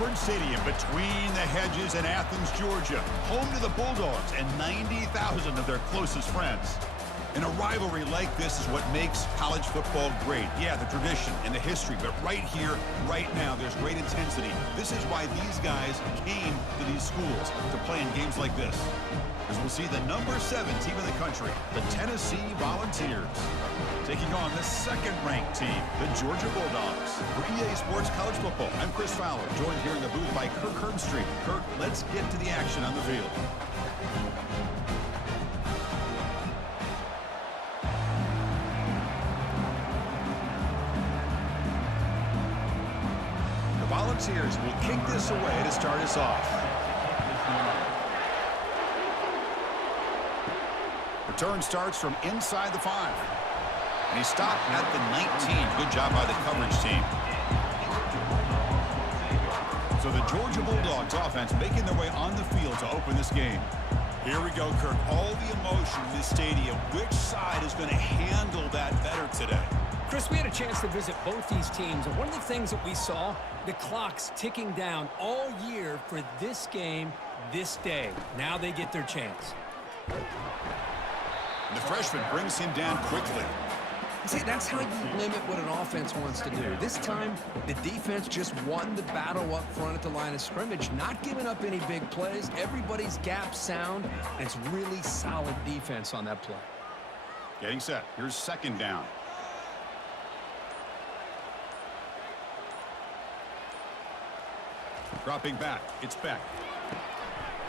Sanford Stadium between the hedges in Athens, Georgia, home to the Bulldogs and 90,000 of their closest friends. And a rivalry like this is what makes college football great. Yeah, the tradition and the history, but right here, right now, there's great intensity. This is why these guys came to these schools to play in games like this. As we'll see the number 7 team in the country, the Tennessee Volunteers, taking on the second-ranked team, the Georgia Bulldogs. For EA Sports College Football, I'm Chris Fowler, joined here in the booth by Kirk Herbstreit. Kirk, let's get to the action on the field. Volunteers will kick this away to start us off. Return starts from inside the 5. And he stopped at the 19. Good job by the coverage team. So the Georgia Bulldogs offense making their way on the field to open this game. Here we go, Kirk. All the emotion in this stadium. Which side is going to handle that better today? Chris, we had a chance to visit both these teams, and one of the things that we saw, the clock's ticking down all year for this game, this day. Now they get their chance. And the freshman brings him down quickly. See, that's how you limit what an offense wants to do. This time, the defense just won the battle up front at the line of scrimmage, not giving up any big plays. Everybody's gap sound, and it's really solid defense on that play. Getting set. Here's second down. Dropping back, it's Beck.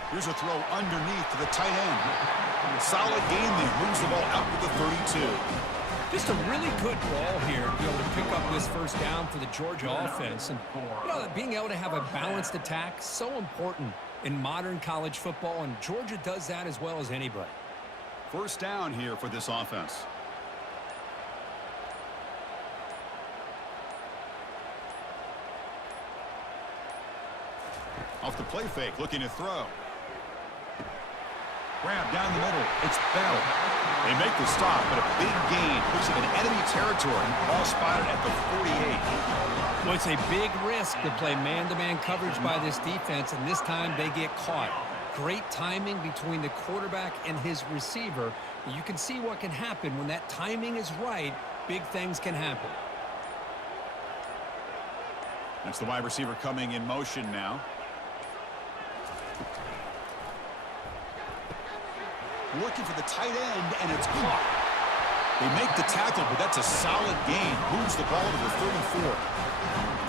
Here's a throw underneath to the tight end. Solid gain there, moves the ball out to the 32. Just a really good ball here to be able to pick up this first down for the Georgia offense. And, being able to have a balanced attack, so important in modern college football, and Georgia does that as well as anybody. First down here for this offense. Off the play fake, looking to throw. Grab down the middle. It's Bell. They make the stop, but a big gain puts him in enemy territory. Ball spotted at the 48. Well, it's a big risk to play man-to-man coverage by this defense, and this time they get caught. Great timing between the quarterback and his receiver. You can see what can happen when that timing is right. Big things can happen. That's the wide receiver coming in motion now. Looking for the tight end, and it's caught. They make the tackle, but that's a solid gain. Moves the ball to the 34.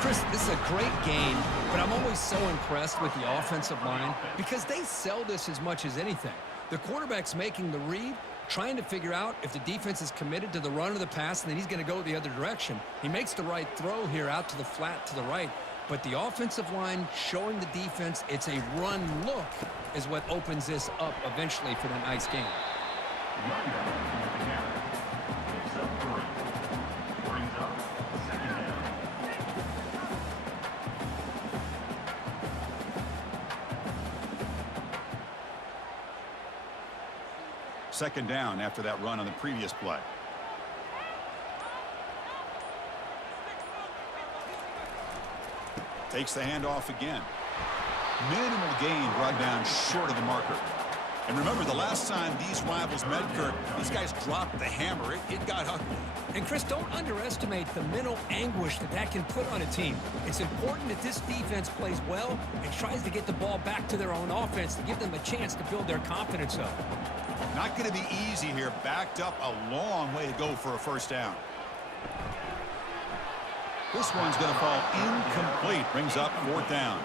Chris, this is a great game, but I'm always so impressed with the offensive line because they sell this as much as anything. The quarterback's making the read, trying to figure out if the defense is committed to the run or the pass, and then he's going to go the other direction. He makes the right throw here out to the flat to the right, but the offensive line showing the defense it's a run look is what opens this up eventually for the nice game. Second down after that run on the previous play. Takes the handoff again. Minimal gain brought down short of the marker. And remember, the last time these rivals met, Kirk, these guys dropped the hammer. It got ugly. And, Chris, don't underestimate the mental anguish that can put on a team. It's important that this defense plays well and tries to get the ball back to their own offense to give them a chance to build their confidence up. Not going to be easy here. Backed up a long way to go for a first down. This one's going to fall incomplete. Brings up fourth down.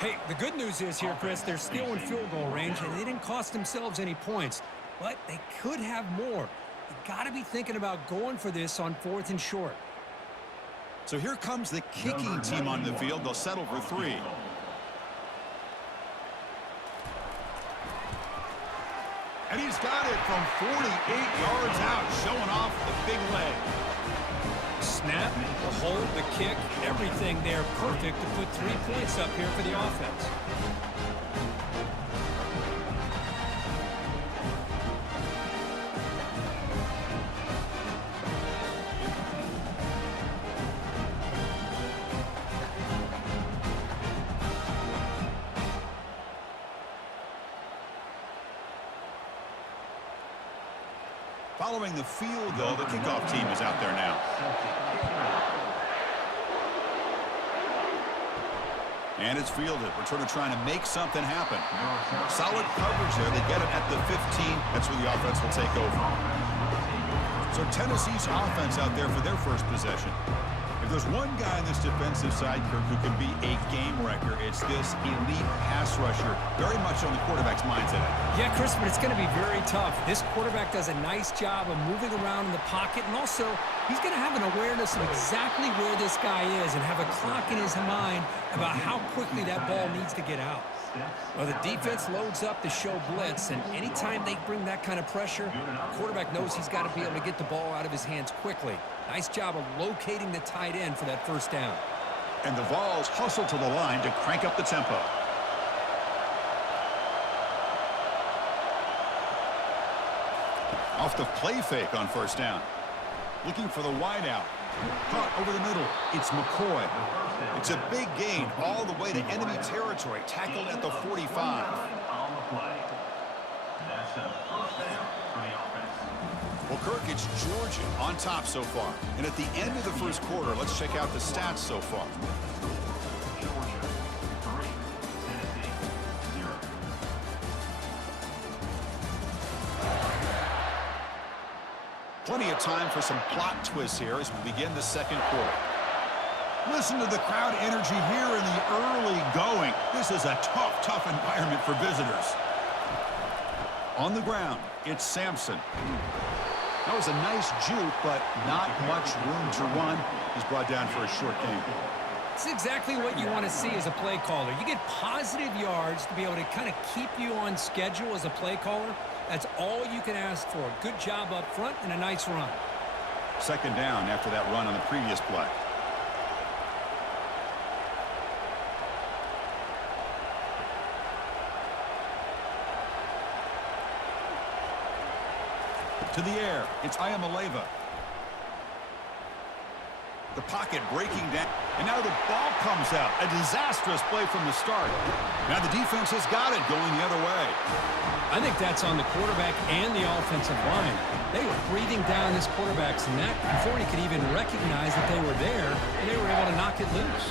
Hey, the good news is here, Chris, they're still in field goal range, and they didn't cost themselves any points. But they could have more. You got to be thinking about going for this on 4th and short. So here comes the kicking team on the field. They'll settle for 3. And he's got it from 48 yards out, showing off the big leg. Snap, the hold, the kick, everything there perfect to put 3 points up here for the offense. Following the field goal, the kickoff team is out there now. And it's fielded. Returner trying to make something happen. Solid coverage there. They get it at the 15. That's where the offense will take over. So Tennessee's offense out there for their first possession. If there's one guy on this defensive side, Kirk, who can be a game wrecker, it's this elite pass rusher. Very much on the quarterback's mind today. Yeah, Chris, but it's going to be very tough. This quarterback does a nice job of moving around in the pocket, and also he's going to have an awareness of exactly where this guy is and have a clock in his mind about how quickly that ball needs to get out. Well, the defense loads up to show blitz, and anytime they bring that kind of pressure, the quarterback knows he's got to be able to get the ball out of his hands quickly. Nice job of locating the tight end for that first down. And the Vols hustle to the line to crank up the tempo. Off the play fake on first down. Looking for the wideout. Caught over the middle. It's McCoy. It's a big gain all the way to enemy territory. Tackled at the 45. Well, Kirk, it's Georgia on top so far. And at the end of the first quarter, let's check out the stats so far. Plenty of time for some plot twists here as we begin the second quarter. Listen to the crowd energy here in the early going. This is a tough environment for visitors. On the ground, it's Sampson. That was a nice juke, but not much room to run. He's brought down for a short gain. It's exactly what you want to see as a play caller. You get positive yards to be able to kind of keep you on schedule as a play caller. That's all you can ask for. Good job up front and a nice run. Second down after that run on the previous play. To the air, it's Ayamaleva. The pocket breaking down, and now the ball comes out. A disastrous play from the start. Now the defense has got it going the other way. I think that's on the quarterback and the offensive line. They were breathing down this quarterback's neck before he could even recognize that they were there, and they were able to knock it loose.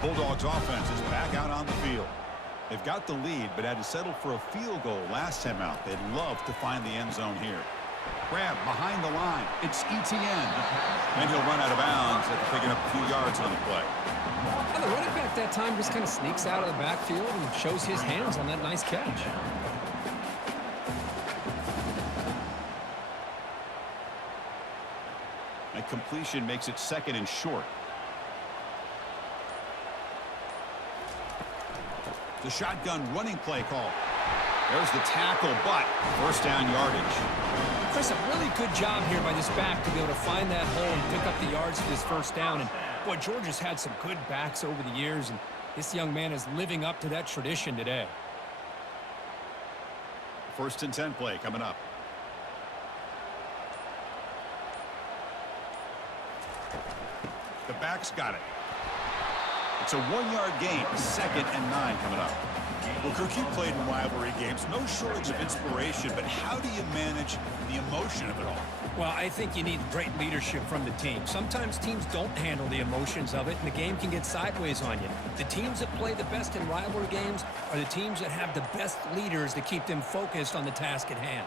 Bulldogs offense is back out on the field. They've got the lead, but had to settle for a field goal last time out. They'd love to find the end zone here. Grab behind the line. It's Etienne. And he'll run out of bounds after picking up a few yards on the play. Well, the running back that time just kind of sneaks out of the backfield and shows his hands on that nice catch. A completion makes it second and short. The shotgun running play call. There's the tackle, but first down yardage. Chris, a really good job here by this back to be able to find that hole and pick up the yards for this first down. And, boy, Georgia's had some good backs over the years, and this young man is living up to that tradition today. First and 10 play coming up. The back's got it. It's a 1-yard gain, second and 9 coming up. Well, Kirk, you played in rivalry games. No shortage of inspiration, but how do you manage the emotion of it all? Well, I think you need great leadership from the team. Sometimes teams don't handle the emotions of it, and the game can get sideways on you. The teams that play the best in rivalry games are the teams that have the best leaders to keep them focused on the task at hand.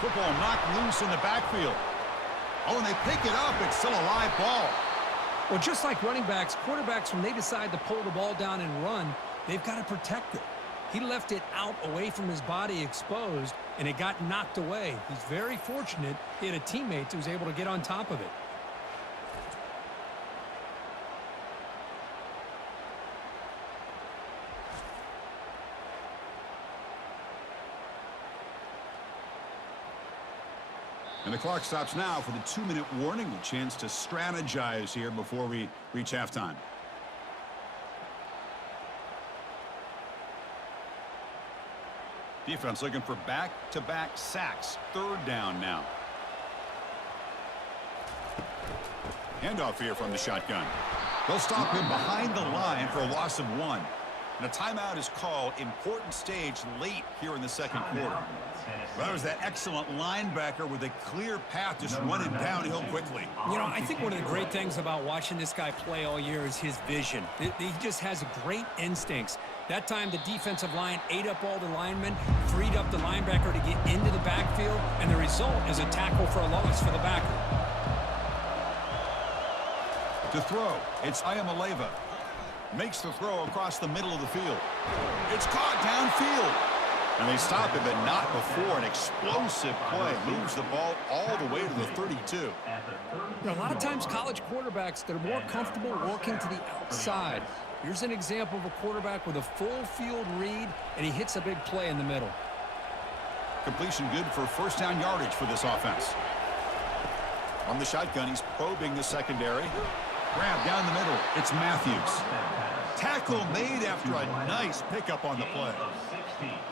Football knocked loose in the backfield. Oh, and they pick it up. It's still a live ball. Well, just like running backs, quarterbacks, when they decide to pull the ball down and run, they've got to protect it. He left it out away from his body exposed, and it got knocked away. He's very fortunate he had a teammate who was able to get on top of it. And the clock stops now for the 2-minute warning. A chance to strategize here before we reach halftime. Defense looking for back-to-back sacks. Third down now. Handoff here from the shotgun. They'll stop him behind the line for a loss of 1. And a timeout is called. Important stage late here in the second quarter. Well, that was that excellent linebacker with a clear path just running downhill quickly. You know, I think one of the great things about watching this guy play all year is his vision. He just has great instincts. That time, the defensive line ate up all the linemen, freed up the linebacker to get into the backfield, and the result is a tackle for a loss for the backer. To throw, it's Iamaleava. Makes the throw across the middle of the field. It's caught downfield. And they stop it, but not before an explosive play. Moves the ball all the way to the 32. You know, a lot of times college quarterbacks, they're more comfortable working to the outside. Here's an example of a quarterback with a full field read, and he hits a big play in the middle. Completion good for first down yardage for this offense. On the shotgun, he's probing the secondary. Grab down the middle. It's Matthews. Tackle made after a nice pickup on the play.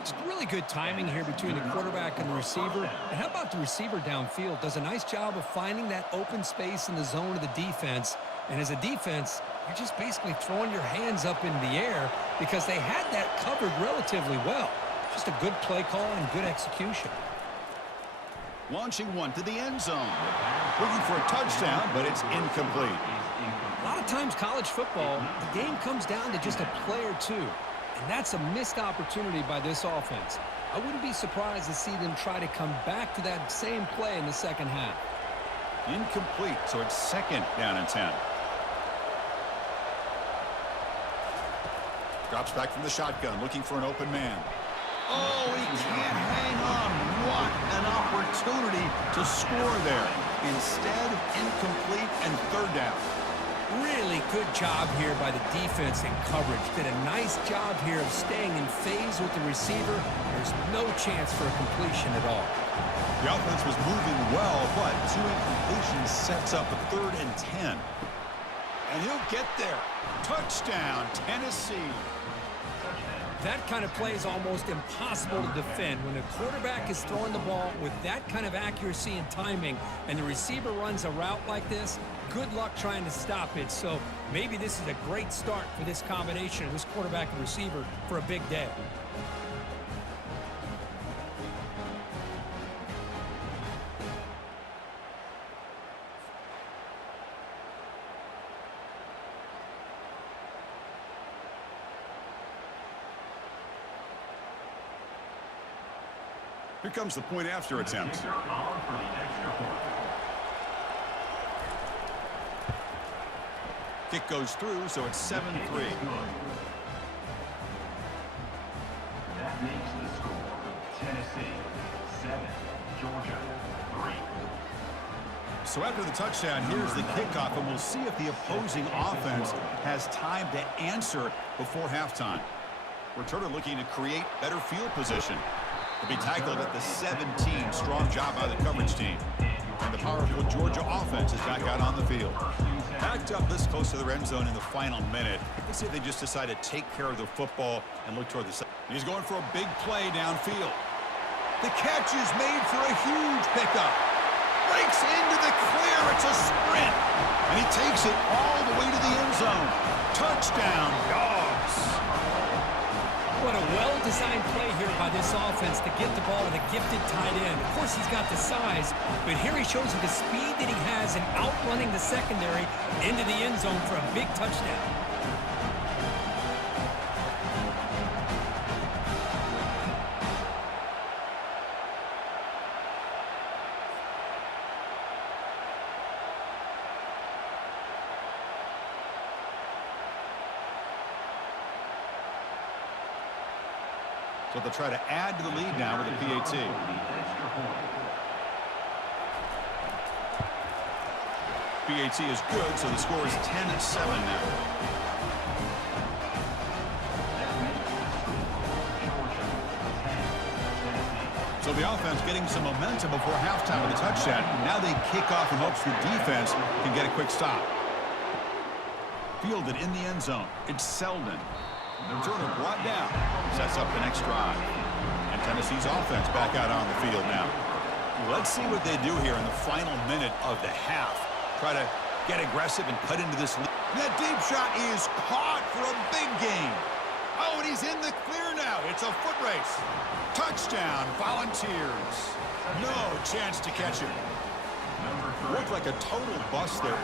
It's really good timing here between the quarterback and the receiver. And how about the receiver downfield? Does a nice job of finding that open space in the zone of the defense. And as a defense, you're just basically throwing your hands up in the air because they had that covered relatively well. Just a good play call and good execution. Launching one to the end zone. Looking for a touchdown, but it's incomplete. A lot of times college football, the game comes down to just a play or two. And that's a missed opportunity by this offense. I wouldn't be surprised to see them try to come back to that same play in the second half. Incomplete, so it's second down and 10. Drops back from the shotgun, looking for an open man. Oh, he can't hang on. What an opportunity to score there. Instead, incomplete and third down. Really good job here by the defense in coverage. Did a nice job here of staying in phase with the receiver. There's no chance for a completion at all. The offense was moving well, but 2 incompletions sets up a 3rd and 10. And he'll get there. Touchdown, Tennessee. That kind of play is almost impossible to defend. When the quarterback is throwing the ball with that kind of accuracy and timing, and the receiver runs a route like this, good luck trying to stop it. So maybe this is a great start for this combination of this quarterback and receiver for a big day. Here comes the point after attempt. Kick goes through, so it's 7-3. That makes the score Tennessee 7, Georgia 3. So after the touchdown, here's the kickoff, and we'll see if the opposing offense has time to answer before halftime. Returner looking to create better field position. To be tackled at the 17. Strong job by the coverage team. And the powerful Georgia offense is back out on the field. Backed up this close to their end zone in the final minute. Let's see if they just decide to take care of the football and look toward the side. He's going for a big play downfield. The catch is made for a huge pickup. Breaks into the clear. It's a sprint. And he takes it all the way to the end zone. Touchdown, Dogs. What a well-designed play here by this offense to get the ball to the gifted tight end. Of course, he's got the size, but here he shows you the speed that he has in outrunning the secondary into the end zone for a big touchdown. So they'll try to add to the lead now with a PAT. PAT is good, so the score is 10-7 now. So the offense getting some momentum before halftime with a touchdown. Now they kick off in hopes the defense can get a quick stop. Fielded in the end zone. It's Selden. Turner brought down. Sets up the next drive. And Tennessee's offense back out on the field now. Let's see what they do here in the final minute of the half. Try to get aggressive and cut into this lead. That deep shot is caught for a big gain. Oh, and he's in the clear now. It's a foot race. Touchdown, Volunteers. No chance to catch it. Looked like a total bust there.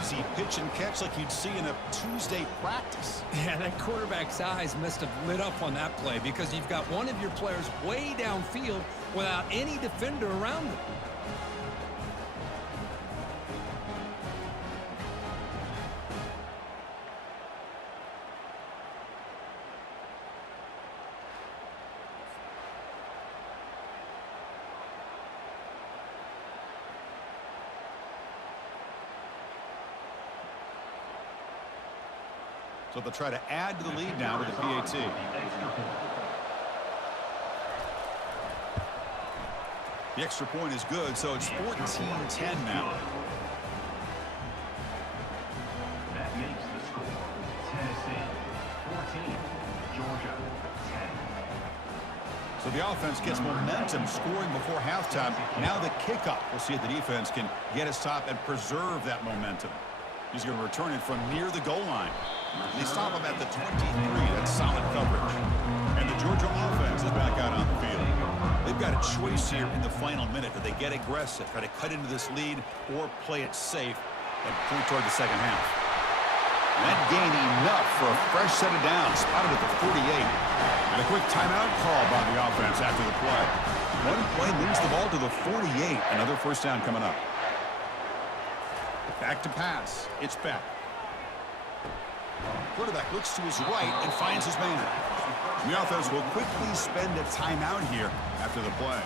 Easy pitch and catch like you'd see in a Tuesday practice. Yeah, that quarterback's eyes must have lit up on that play because you've got one of your players way downfield without any defender around him. So they'll try to add to the lead now with the PAT. The extra point is good, so it's 14-10 now. That makes the score Tennessee 14, Georgia 10. So the offense gets momentum scoring before halftime. Now the kickoff. We'll see if the defense can get his top and preserve that momentum. He's going to return it from near the goal line. They stop him at the 23. That's solid coverage. And the Georgia offense is back out on the field. They've got a choice here in the final minute. Do they get aggressive, try to cut into this lead, or play it safe and point toward the second half? That gain enough for a fresh set of downs, spotted at the 48. And a quick timeout call by the offense after the play. One play leads the ball to the 48. Another first down coming up. Back to pass. It's Beck. Quarterback looks to his right and finds his man. The offense will quickly spend a timeout here after the play.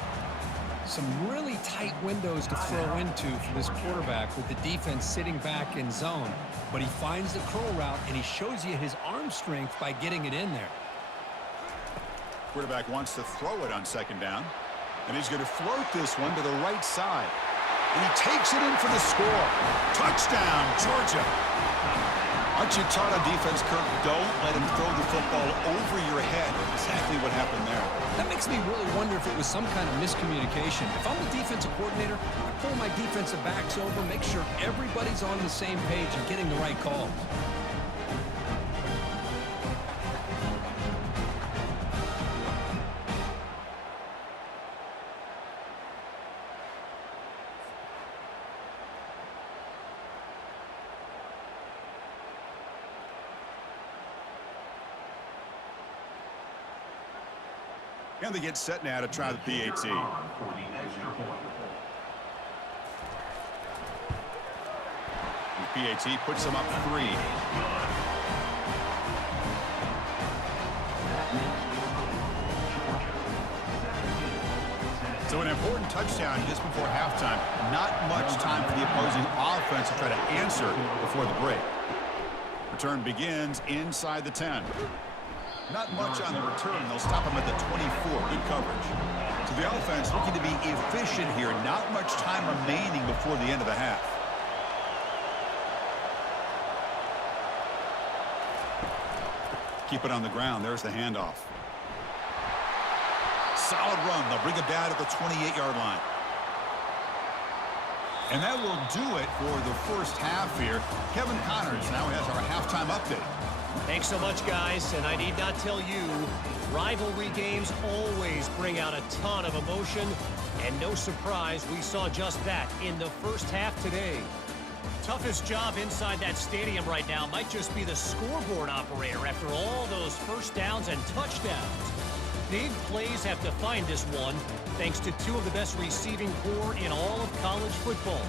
Some really tight windows to throw into for this quarterback with the defense sitting back in zone. But he finds the curl route, and he shows you his arm strength by getting it in there. Quarterback wants to throw it on second down. And he's going to float this one to the right side. And he takes it in for the score. Touchdown, Georgia. Aren't you taught on defense, Kirk? Don't let him throw the football over your head. Exactly what happened there. That makes me really wonder if it was some kind of miscommunication. If I'm the defensive coordinator, I pull my defensive backs over, make sure everybody's on the same page and getting the right calls. And they get set now to try the PAT. For the extra point. The PAT puts them up 3. So an important touchdown just before halftime. Not much time for the opposing offense to try to answer before the break. Return begins inside the 10. Not much on the return. They'll stop him at the 24. Good coverage. So the offense looking to be efficient here. Not much time remaining before the end of the half. Keep it on the ground. There's the handoff. Solid run. They'll bring it down at the 28-yard line. And that will do it for the first half here. Kevin Connors now has our halftime update. Thanks so much, guys, and I need not tell you, rivalry games always bring out a ton of emotion, and no surprise, we saw just that in the first half today. Toughest job inside that stadium right now might just be the scoreboard operator after all those first downs and touchdowns. Big plays have defined this one, thanks to two of the best receiving corps in all of college football.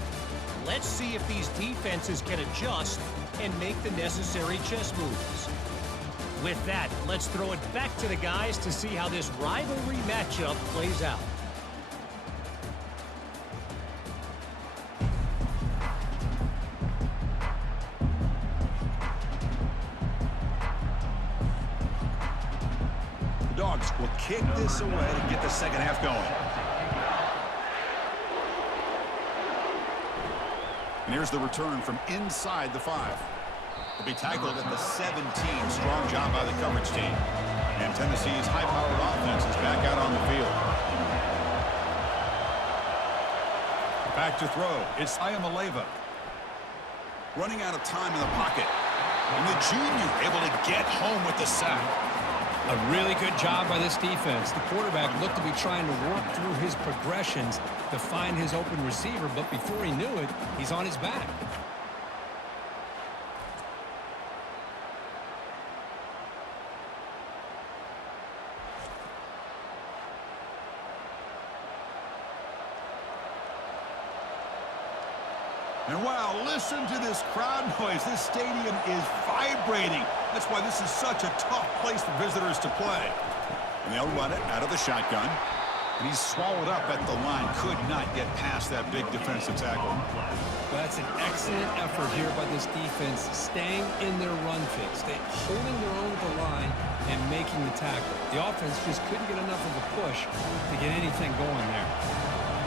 Let's see if these defenses can adjust and make the necessary chess moves. With that, let's throw it back to the guys to see how this rivalry matchup plays out. The Dogs will kick this away and get the second half going. And here's the return from inside the 5. Will be tackled at the 17. Strong job by the coverage team. And Tennessee's high-powered offense is back out on the field. Back to throw. It's Iamaleava. Running out of time in the pocket. And the junior able to get home with the sack. A really good job by this defense. The quarterback looked to be trying to work through his progressions to find his open receiver, but before he knew it, he's on his back. And wow, listen to this crowd noise. This stadium is vibrating. That's why this is such a tough place for visitors to play. And they'll run it out of the shotgun. And he's swallowed up at the line. Could not get past that big defensive tackle. That's an excellent effort here by this defense, staying in their run fix. They're holding their own at the line and making the tackle. The offense just couldn't get enough of a push to get anything going there.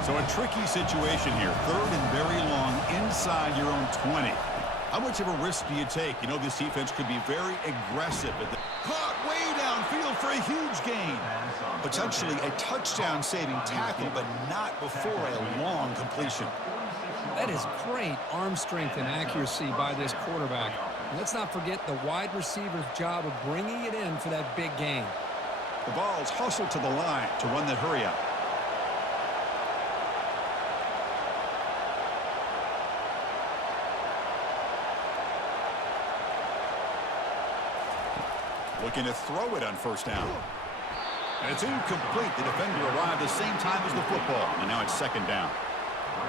So a tricky situation here. 3rd and very long inside your own 20. How much of a risk do you take? You know, this defense could be very aggressive. Caught way downfield for a huge gain. Potentially a touchdown-saving tackle, but not before a long completion. That is great arm strength and accuracy by this quarterback. And let's not forget the wide receiver's job of bringing it in for that big gain. The ball's hustled to the line to run the hurry-up. Looking to throw it on 1st down. And it's incomplete. The defender arrived the same time as the football. And now it's 2nd down.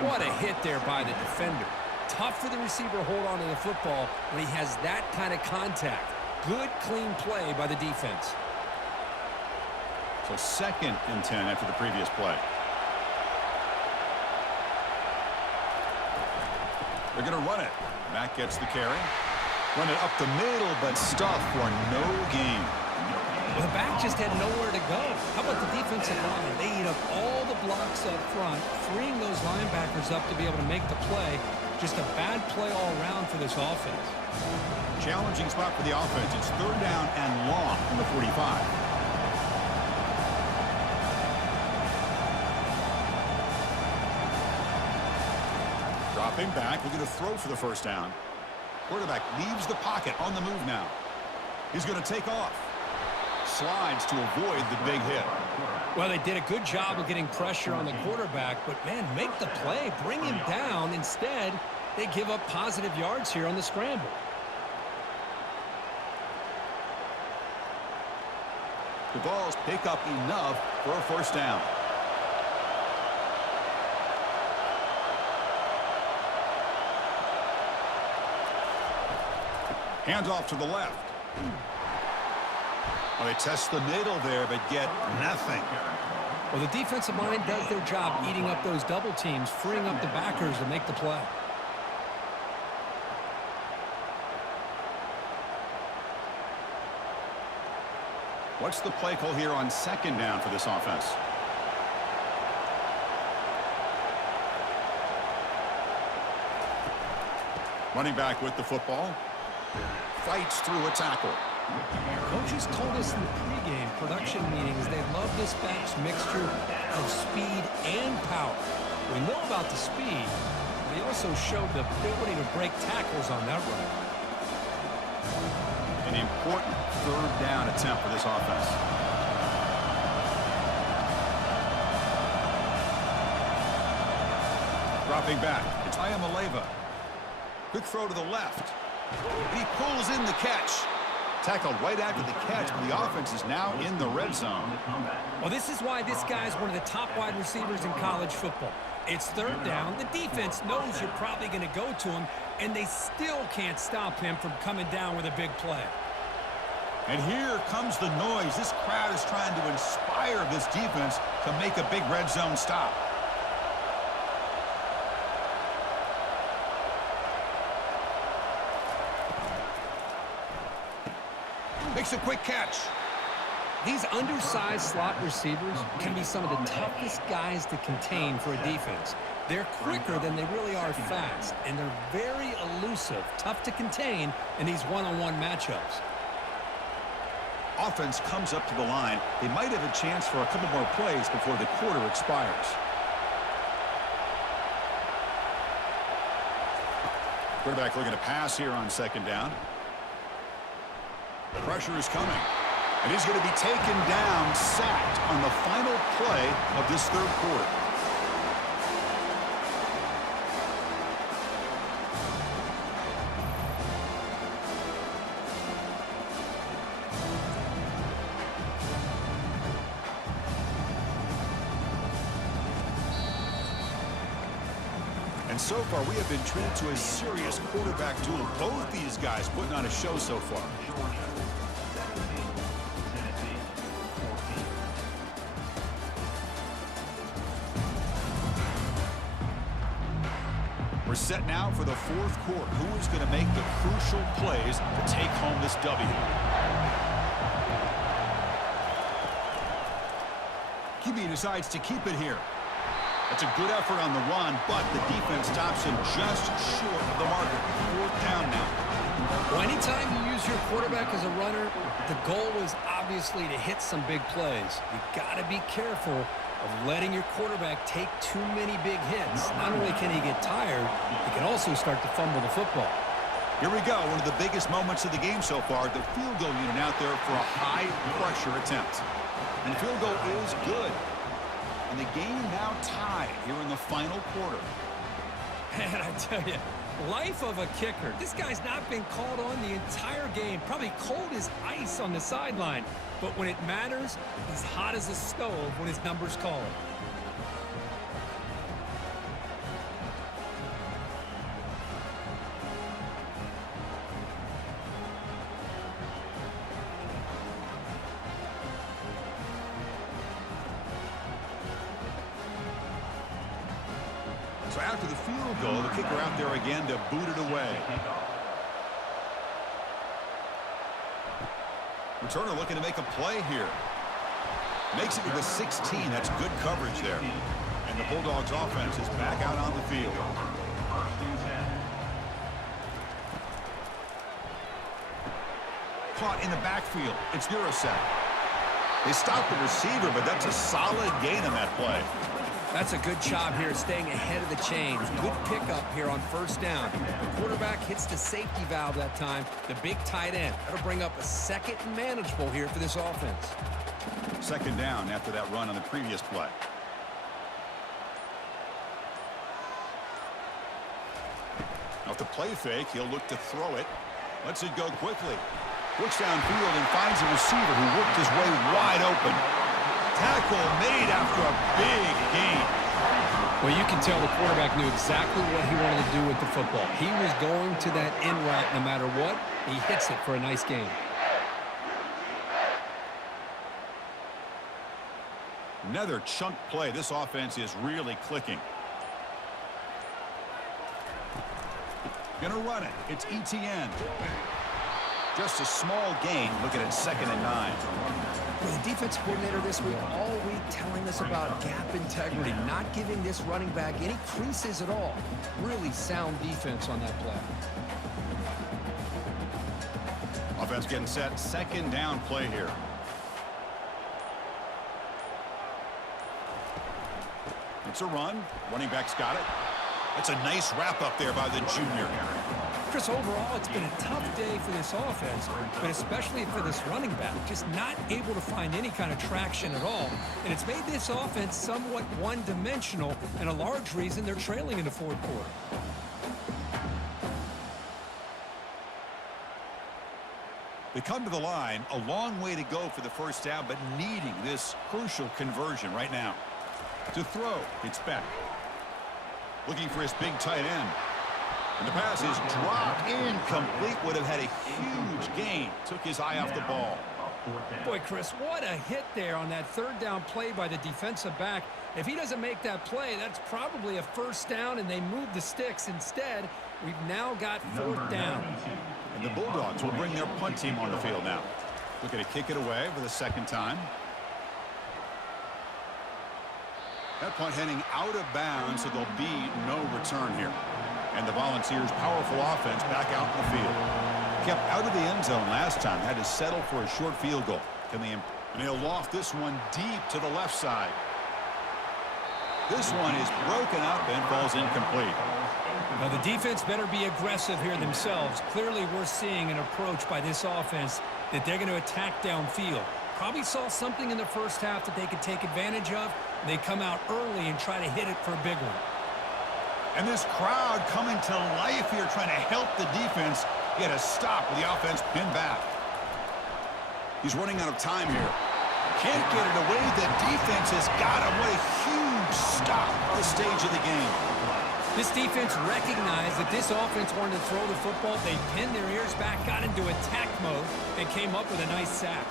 What a hit there by the defender. Tough for the receiver to hold on to the football when he has that kind of contact. Good, clean play by the defense. So 2nd and 10 after the previous play. They're going to run it. Mack gets the carry. Run it up the middle, but stuff for no gain. Well, the back just had nowhere to go. How about the defensive line? They eat up all the blocks up front, freeing those linebackers up to be able to make the play. Just a bad play all around for this offense. Challenging spot for the offense. It's 3rd down and long from the 45. Dropping back, looking to throw for the 1st down. Quarterback leaves the pocket on the move now. He's going to take off. Slides to avoid the big hit. Well, they did a good job of getting pressure on the quarterback, but, man, make the play, bring him down. Instead, they give up positive yards here on the scramble. The balls pick up enough for a 1st down. Hands off to the left. Well, they test the middle there, but get nothing. Well, the defensive line does their job eating up those double teams, freeing up the backers to make the play. What's the play call here on 2nd down for this offense? Running back with the football. Fights through a tackle. Coaches told us in the pregame production meetings they love this back's mixture of speed and power. We know about the speed, but he also showed the ability to break tackles on that run. An important 3rd down attempt for this offense. Dropping back. It's Iamaleava. Quick throw to the left. And he pulls in the catch. Tackled right after the catch, but the offense is now in the red zone. Well, this is why this guy's one of the top wide receivers in college football. It's 3rd down. The defense knows you're probably going to go to him, and they still can't stop him from coming down with a big play. And here comes the noise. This crowd is trying to inspire this defense to make a big red zone stop. Makes a quick catch. These undersized slot receivers can be some of the toughest guys to contain for a defense. They're quicker than they really are fast, and they're very elusive, tough to contain in these one-on-one matchups. Offense comes up to the line. They might have a chance for a couple more plays before the quarter expires. Quarterback looking to pass here on second down. The pressure is coming. And he's going to be taken down, sacked on the final play of this third quarter. And so far, we have been treated to a serious quarterback duel. Both these guys putting on a show so far. We're set now for the fourth quarter. Who is going to make the crucial plays to take home this W? QB decides to keep it here. That's a good effort on the run, but the defense stops him just short of the marker. Fourth down now. Well, anytime you use your quarterback as a runner, the goal is obviously to hit some big plays. You got to be careful of letting your quarterback take too many big hits. Not only can he get tired, he can also start to fumble the football. Here we go. One of the biggest moments of the game so far. The field goal unit out there for a high-pressure attempt. And the field goal is good. And the game now tied here in the final quarter. Man, I tell you, life of a kicker. This guy's not been called on the entire game. Probably cold as ice on the sideline. But when it matters, he's hot as a stove when his number's called. So after the field goal, the kicker out there again to boot it away. Returner looking to make a play here. Makes it to the 16. That's good coverage there. And the Bulldogs offense is back out on the field. Caught in the backfield. It's Nurasek. They stopped the receiver, but that's a solid gain on that play. That's a good job here staying ahead of the chains. Good pickup here on first down. The quarterback hits the safety valve that time. The big tight end. That'll bring up a second and manageable here for this offense. Second down after that run on the previous play. Off the play fake, he'll look to throw it. Lets it go quickly. Looks downfield and finds a receiver who worked his way wide open. Tackle made after a big gain. Well, you can tell the quarterback knew exactly what he wanted to do with the football. He was going to that in route no matter what. He hits it for a nice gain. Another chunk play. This offense is really clicking. Gonna run it. It's ETN. Just a small gain. Looking at 2nd and 9. Well, the defense coordinator this week all week telling us about gap integrity, not giving this running back any creases at all. Really sound defense on that play. Offense getting set. 2nd down play here. It's a run. Running back's got it. That's a nice wrap up there by the junior. Chris, overall, it's been a tough day for this offense, but especially for this running back, just not able to find any kind of traction at all. And it's made this offense somewhat one-dimensional, and a large reason they're trailing in the fourth quarter. They come to the line, a long way to go for the first down, but needing this crucial conversion right now. To throw, it's back. Looking for his big tight end. And the pass is dropped, incomplete. Would have had a huge gain. Took his eye off the ball. Boy, Chris, what a hit there on that third down play by the defensive back. If he doesn't make that play, that's probably a first down, and they move the sticks. Instead, we've now got 4th down. And the Bulldogs will bring their punt team on the field now. Looking to kick it away for the 2nd time. That punt heading out of bounds, so there'll be no return here. And the Volunteers' powerful offense back out in the field. kept out of the end zone last time. Had to settle for a short field goal. And they'll loft this one deep to the left side. This one is broken up and falls incomplete. Now, the defense better be aggressive here themselves. Clearly, we're seeing an approach by this offense that they're going to attack downfield. Probably saw something in the first half that they could take advantage of. They come out early and try to hit it for a big one. And this crowd coming to life here, trying to help the defense get a stop with the offense pinned back. He's running out of time here. Can't get it away. The defense has got him. What a huge stop at this stage of the game. This defense recognized that this offense wanted to throw the football. They pinned their ears back, got into attack mode, and came up with a nice sack.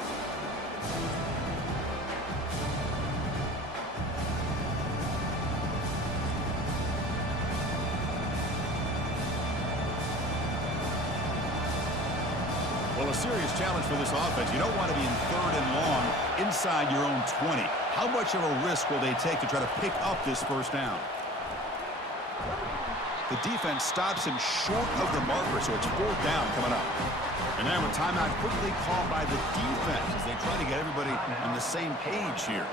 Well, a serious challenge for this offense. You don't want to be in 3rd and long inside your own 20. How much of a risk will they take to try to pick up this first down? The defense stops him short of the marker, so it's 4th down coming up. And now a timeout quickly called by the defense as they try to get everybody on the same page here.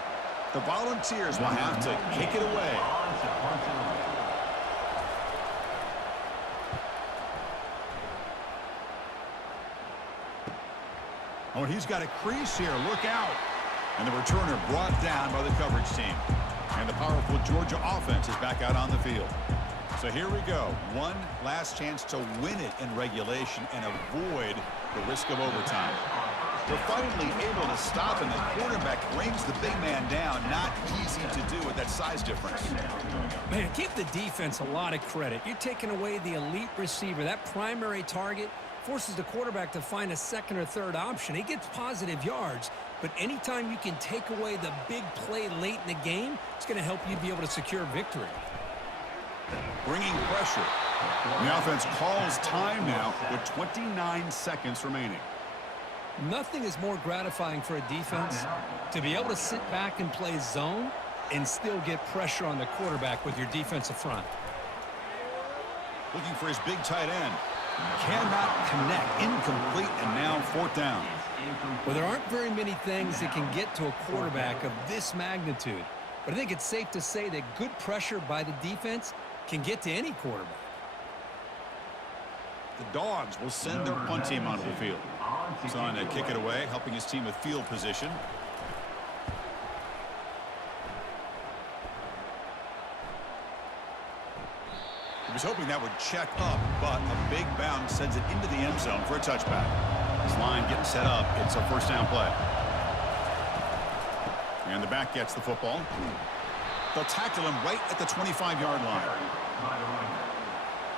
The Volunteers will have to kick it away. Oh, and he's got a crease here. Look out. And the returner brought down by the coverage team. And the powerful Georgia offense is back out on the field. So here we go. One last chance to win it in regulation and avoid the risk of overtime. They're finally able to stop, and the quarterback brings the big man down. Not easy to do with that size difference. Man, give the defense a lot of credit. You're taking away the elite receiver. That primary target forces the quarterback to find a second or third option. He gets positive yards, but anytime you can take away the big play late in the game, it's going to help you be able to secure victory. Bringing pressure. The offense calls time now with 29 seconds remaining. Nothing is more gratifying for a defense to be able to sit back and play zone and still get pressure on the quarterback with your defensive front. Looking for his big tight end. Cannot connect. Incomplete, and now 4th down. Well, there aren't very many things that can get to a quarterback of this magnitude. But I think it's safe to say that good pressure by the defense can get to any quarterback. The Dogs will send their punt team onto the field. He's on to kick it away, helping his team with field position. He was hoping that would check up, but a big bounce sends it into the end zone for a touchback. This line getting set up. It's a 1st down play. And the back gets the football. They'll tackle him right at the 25-yard line.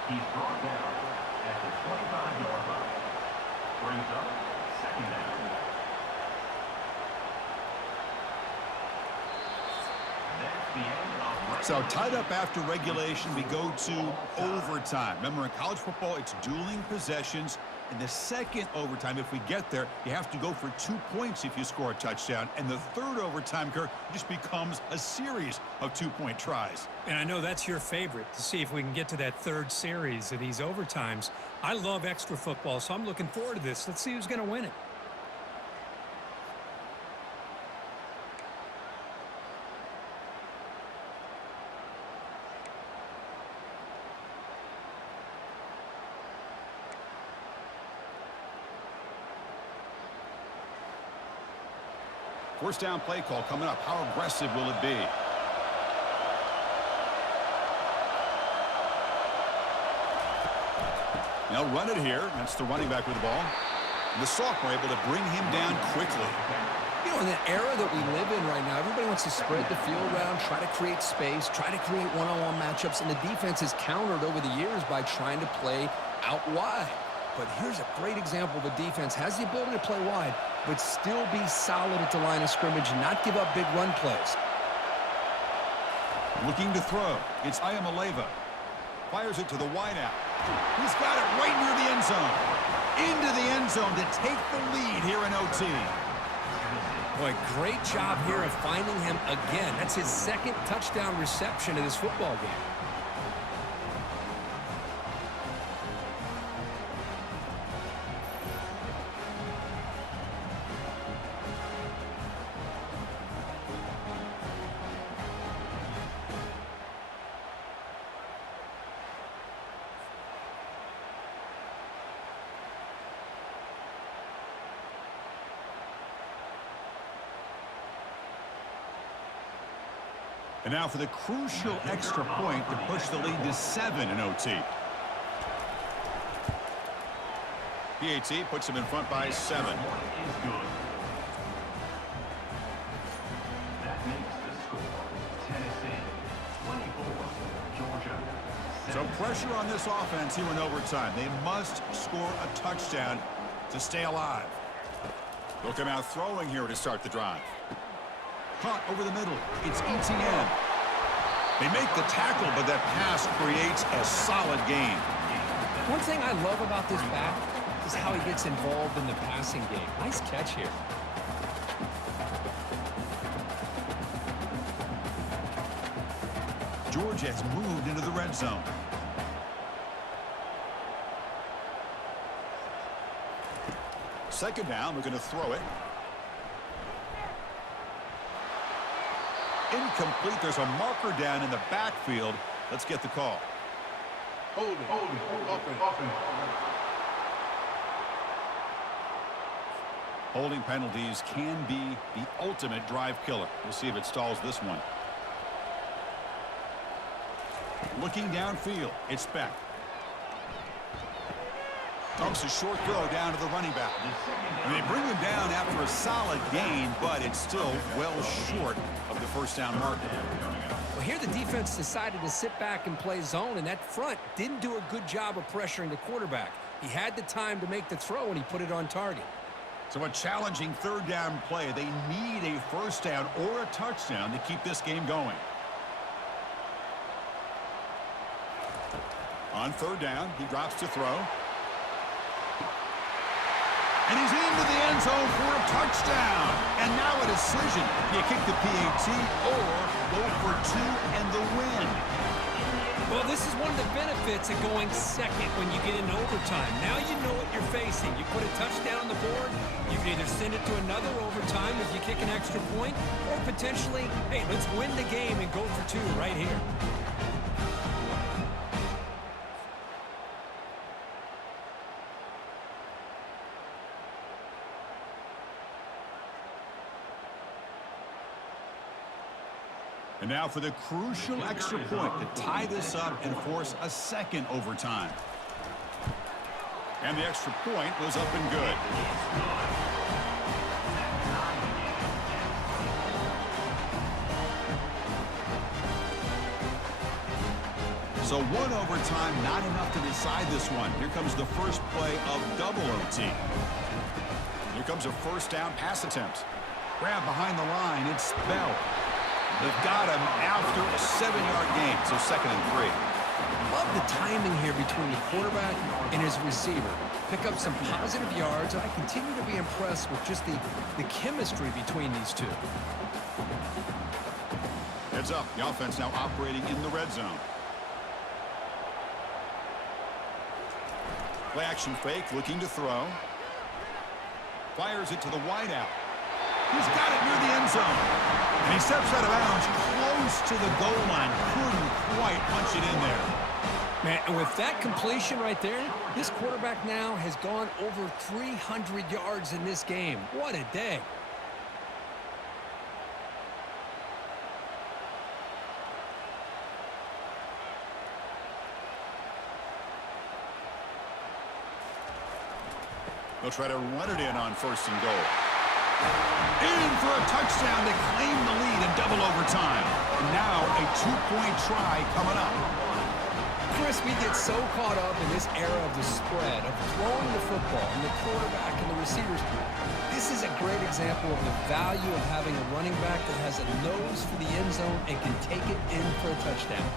He's brought down at the 25-yard line. Brings up 2nd down. That's the end of So tied up after regulation, we go to overtime. Remember, in college football, it's dueling possessions. In the second overtime, if we get there, you have to go for 2 points if you score a touchdown. And the third overtime, Kirk, just becomes a series of 2-point tries. And I know that's your favorite, to see if we can get to that third series of these overtimes. I love extra football, so I'm looking forward to this. Let's see who's going to win it. First down play call coming up. How aggressive will it be? They'll run it here. That's the running back with the ball. And the sophomore able to bring him down quickly. You know, in the era that we live in right now, everybody wants to spread the field around, try to create space, try to create one-on-one matchups, and the defense has countered over the years by trying to play out wide. But here's a great example. The defense has the ability to play wide, but still be solid at the line of scrimmage and not give up big run plays. Looking to throw. It's Ayamaleva. Fires it to the wideout. He's got it right near the end zone. Into the end zone to take the lead here in OT. Boy, great job here of finding him again. That's his 2nd touchdown reception of this football game. And now for the crucial extra point to push the lead to 7 in OT. PAT puts him in front by 7. Is good. That makes the score Tennessee 24, Georgia. So pressure on this offense here in overtime. They must score a touchdown to stay alive. They'll come out throwing here to start the drive. Caught over the middle. It's ETN. They make the tackle, but that pass creates a solid gain. One thing I love about this back is how he gets involved in the passing game. Nice catch here. Georgia has moved into the red zone. Second down, we're going to throw it. Incomplete. There's a marker down in the backfield. Let's get the call. Holding. Offense. Holding penalties can be the ultimate drive killer. We'll see if it stalls this one. Looking downfield, it's Beck. Dumps a short throw down to the running back. And they bring him down after a solid gain, but it's still well short of the first down marker. Well, here the defense decided to sit back and play zone, and that front didn't do a good job of pressuring the quarterback. He had the time to make the throw, and he put it on target. So a challenging third down play. They need a first down or a touchdown to keep this game going. On third down, he drops to throw. And he's into the end zone for a touchdown. And now a decision. Do you kick the PAT or go for 2 and the win? Well, this is one of the benefits of going second when you get into overtime. Now you know what you're facing. You put a touchdown on the board, you can either send it to another overtime if you kick an extra point, or potentially, hey, let's win the game and go for 2 right here. And now for the crucial extra point to tie this up and force a second overtime. And the extra point was up and good. So one overtime, not enough to decide this one. Here comes the first play of double OT. Here comes a first down pass attempt. Grab behind the line, it's Bell. They've got him after a 7-yard gain, so 2nd and 3. Love the timing here between the quarterback and his receiver. Pick up some positive yards, and I continue to be impressed with just the chemistry between these two. Heads up, the offense now operating in the red zone. Play action fake, looking to throw. Fires it to the wideout. He's got it near the end zone. And he steps out of bounds close to the goal line. Couldn't quite punch it in there. Man, and with that completion right there, this quarterback now has gone over 300 yards in this game. What a day. They'll try to run it in on 1st and goal. In for a touchdown to claim the lead in double overtime. And now a 2-point try coming up. Chris, we get so caught up in this era of the spread, of throwing the football, and the quarterback and the receivers. This is a great example of the value of having a running back that has a nose for the end zone and can take it in for a touchdown.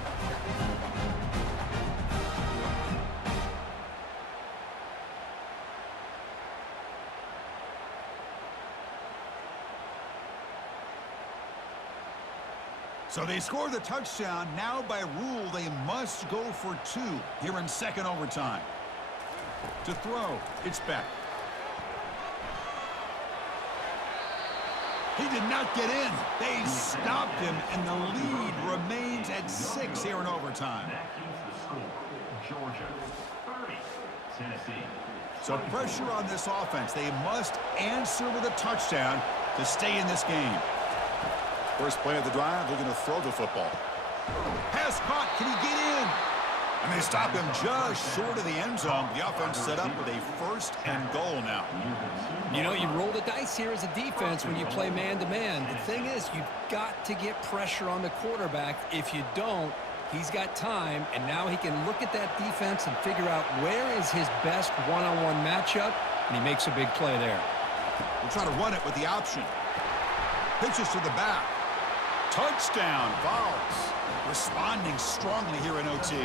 So they score the touchdown. Now by rule, they must go for 2 here in 2nd overtime. To throw, it's Beck. He did not get in. They stopped him, and the lead remains at 6 here in overtime. That keeps the score. Georgia 30, Tennessee. So pressure on this offense. They must answer with a touchdown to stay in this game. First play of the drive, looking to throw the football. Pass caught. Can he get in? And they stop him just short of the end zone. The offense set up with a 1st and goal now. You know, you roll the dice here as a defense when you play man-to-man. The thing is, you've got to get pressure on the quarterback. If you don't, he's got time, and now he can look at that defense and figure out where is his best one-on-one matchup, and he makes a big play there. We'll try to run it with the option. Pitches to the back. Touchdown, Vols. Responding strongly here in OT.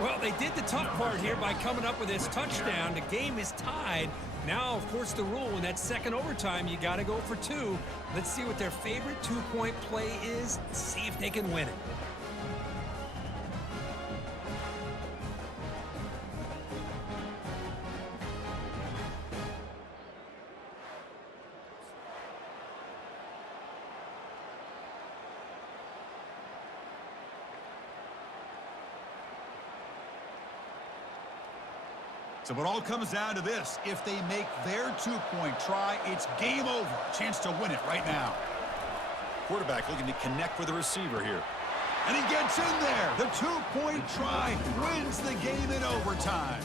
Well, they did the tough part here by coming up with this touchdown. The game is tied. Now, of course, the rule in that second overtime, you got to go for 2. Let's see what their favorite 2-point play is. See if they can win it. So it all comes down to this. If they make their 2-point try, it's game over. Chance to win it right now. Quarterback looking to connect with the receiver here. And he gets in there. The 2-point try wins the game in overtime.